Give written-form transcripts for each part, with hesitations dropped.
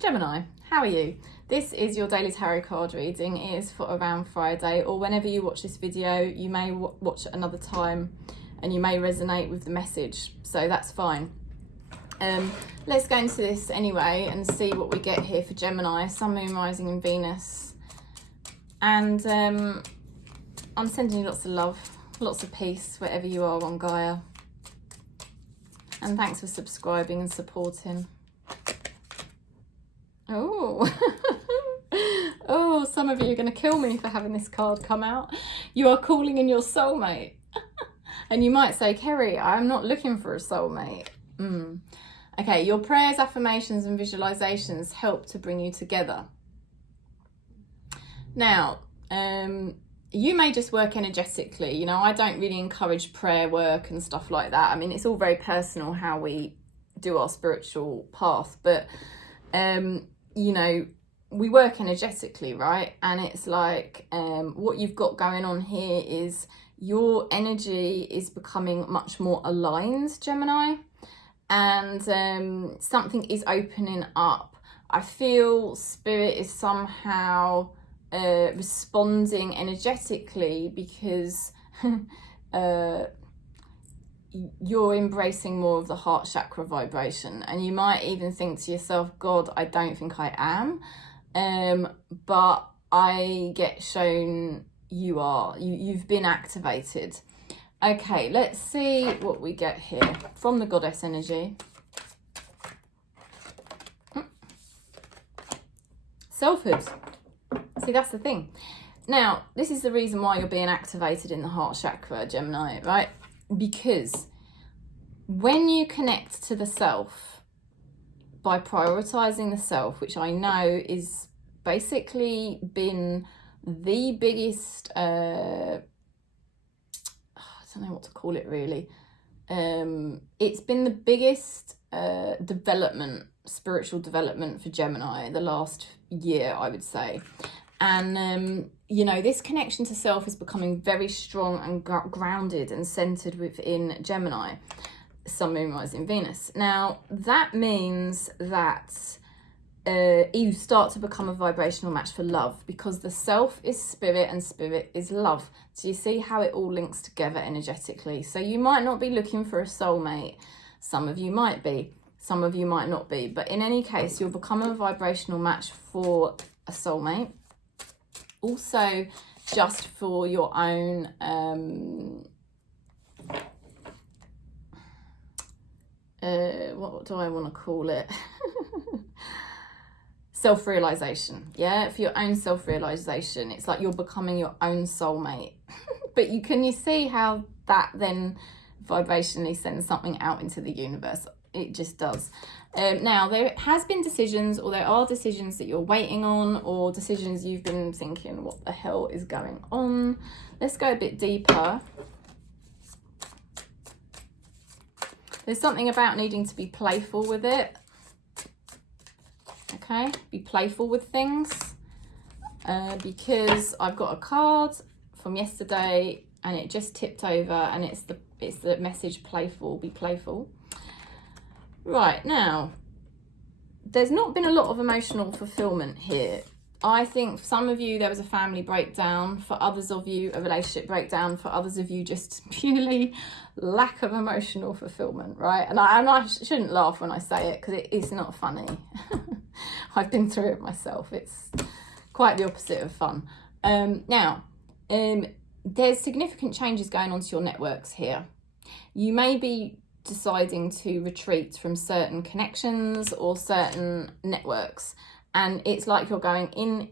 Gemini, how are you? This is your daily tarot card reading. It is for around Friday, or whenever you watch this video, you may watch it another time and you may resonate with the message, so that's fine. Let's go into this anyway and see what we get here for Gemini, Sun, Moon, Rising and Venus. And I'm sending you lots of love, lots of peace wherever you are on Gaia. And thanks for subscribing and supporting. Oh, oh, some of you are going to kill me for having this card come out. You are calling in your soulmate. And you might say, Kerry, I'm not looking for a soulmate. Okay, your prayers, affirmations and visualizations help to bring you together. Now, you may just work energetically. You know, I don't really encourage prayer work and stuff like that. I mean, it's all very personal how we do our spiritual path, but you know, we work energetically, right? And it's like what you've got going on here is your energy is becoming much more aligned, Gemini, and something is opening up. I feel Spirit is somehow responding energetically because you're embracing more of the heart chakra vibration, and you might even think to yourself, God, I don't think I am, but I get shown you are. You've been activated. Okay, let's see what we get here from the goddess energy. Selfhood. See, that's the thing. Now, this is the reason why you're being activated in the heart chakra, Gemini, right? Because when you connect to the self by prioritizing the self, which I know is basically been the biggest, I don't know what to call it really. It's been the biggest development, spiritual development for Gemini the last year, I would say. And, you know, this connection to self is becoming very strong and grounded and centered within Gemini, Sun, Moon, Rising, Venus. Now, that means that you start to become a vibrational match for love, because the self is spirit and spirit is love. So you see how it all links together energetically. So you might not be looking for a soulmate. Some of you might be, some of you might not be. But in any case, you'll become a vibrational match for a soulmate. Also, just for your own what do I want to call it? Self-realization. Yeah, for your own self-realization. It's like you're becoming your own soulmate. But you see how that then vibrationally sends something out into the universe. It just does. Now, there has been decisions, or there are decisions that you're waiting on, or decisions you've been thinking, what the hell is going on? Let's go a bit deeper. There's something about needing to be playful with it. Okay, be playful with things. Because I've got a card from yesterday and it just tipped over, and it's the message playful, be playful. Right, now, there's not been a lot of emotional fulfillment here. I think for some of you, there was a family breakdown. For others of you, a relationship breakdown. For others of you, just purely lack of emotional fulfillment, right? And I shouldn't laugh when I say it, because it is not funny. I've been through it myself. It's quite the opposite of fun. Now, there's significant changes going on to your networks here. You may be deciding to retreat from certain connections or certain networks, and it's like you're going in,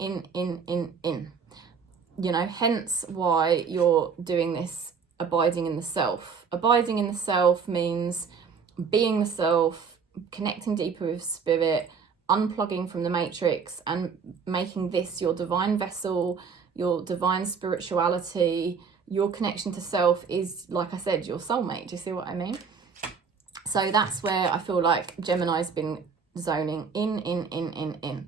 you know, hence why you're doing this abiding in the self. Abiding in the self means being the self, connecting deeper with spirit, unplugging from the matrix, and making this your divine vessel, your divine spirituality. Your connection to self is, like I said, your soulmate. Do you see what I mean? So that's where I feel like Gemini's been zoning in.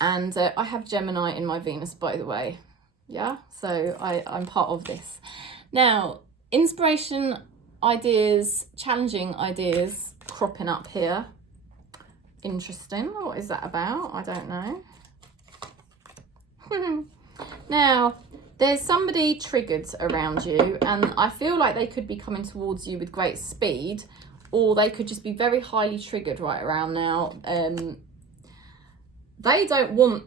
And I have Gemini in my Venus, by the way. Yeah, so I'm part of this. Now, inspiration, ideas, challenging ideas cropping up here. Interesting. What is that about? I don't know. Now, there's somebody triggered around you, and I feel like they could be coming towards you with great speed, or they could just be very highly triggered right around now. They don't want,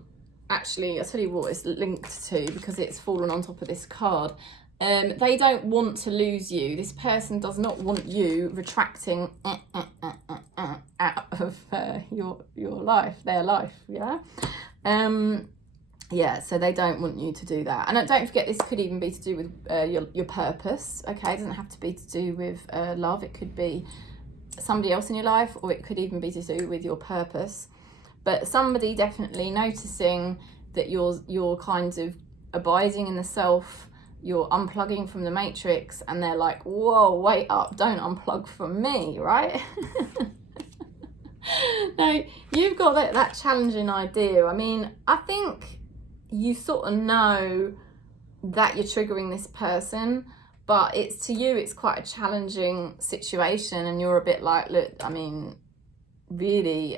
actually, I'll tell you what it's linked to because it's fallen on top of this card. They don't want to lose you. This person does not want you retracting out of your life, their life, yeah? Yeah, so they don't want you to do that. And don't forget, this could even be to do with your purpose, okay? It doesn't have to be to do with love. It could be somebody else in your life, or it could even be to do with your purpose. But somebody definitely noticing that you're kind of abiding in the self, you're unplugging from the matrix, and they're like, whoa, wait up, don't unplug from me, right? Now, you've got that challenging idea. I mean, I think you sort of know that you're triggering this person, but it's, to you, it's quite a challenging situation, and you're a bit like, look, I mean, really,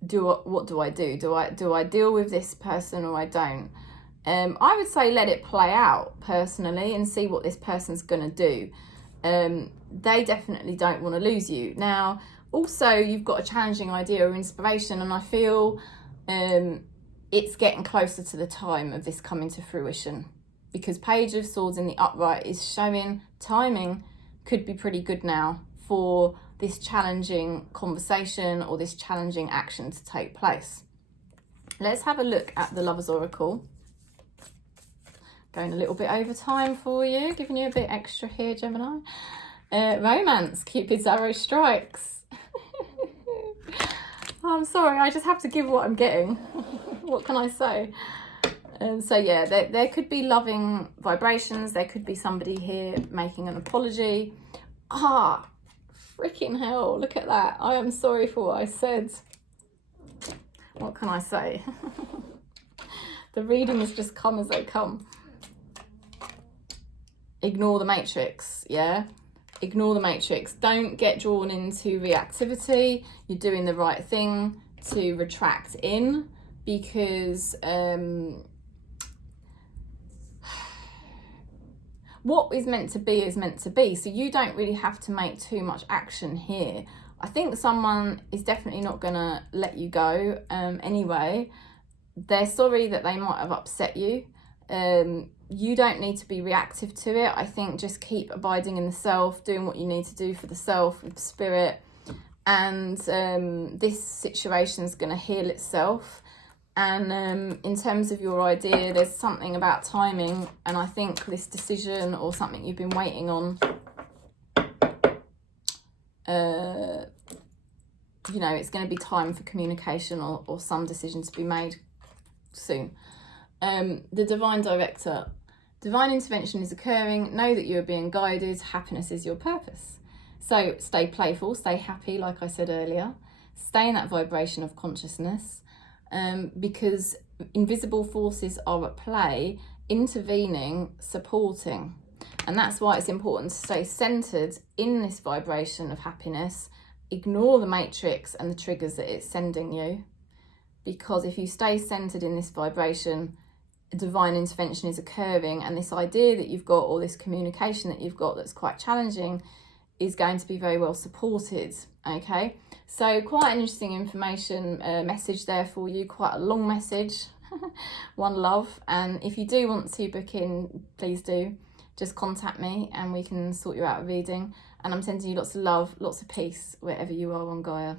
what do I do? Do I deal with this person or I don't? I would say let it play out personally and see what this person's gonna do. They definitely don't want to lose you. Now, also, you've got a challenging idea or inspiration, and I feel it's getting closer to the time of this coming to fruition, because Page of Swords in the upright is showing timing could be pretty good now for this challenging conversation or this challenging action to take place. Let's have a look at the Lover's Oracle. Going a little bit over time for you, giving you a bit extra here, Gemini. Romance, Cupid's arrow strikes. Oh, I'm sorry, I just have to give what I'm getting. What can I say? So yeah, there could be loving vibrations. There could be somebody here making an apology. Ah, freaking hell, look at that. I am sorry for what I said. What can I say? The reading has just come as they come. Ignore the matrix, yeah? Ignore the matrix. Don't get drawn into reactivity. You're doing the right thing to retract in, because what is meant to be is meant to be. So you don't really have to make too much action here. I think someone is definitely not going to let you go anyway. They're sorry that they might have upset you. You don't need to be reactive to it. I think just keep abiding in the self, doing what you need to do for the self with spirit. And this situation is going to heal itself. And in terms of your idea, there's something about timing. And I think this decision or something you've been waiting on, you know, it's going to be time for communication or some decision to be made soon. The Divine Director. Divine intervention is occurring. Know that you're being guided. Happiness is your purpose. So stay playful, stay happy, like I said earlier. Stay in that vibration of consciousness, because invisible forces are at play, intervening, supporting. And that's why it's important to stay centered in this vibration of happiness. Ignore the matrix and the triggers that it's sending you. Because if you stay centered in this vibration, divine intervention is occurring, and this idea that you've got, or this communication that you've got that's quite challenging, is going to be very well supported. Okay, so quite an interesting information message there for you, quite a long message. One love. And if you do want to book in, please do just contact me and we can sort you out a reading. And I'm sending you lots of love, lots of peace wherever you are on Gaia.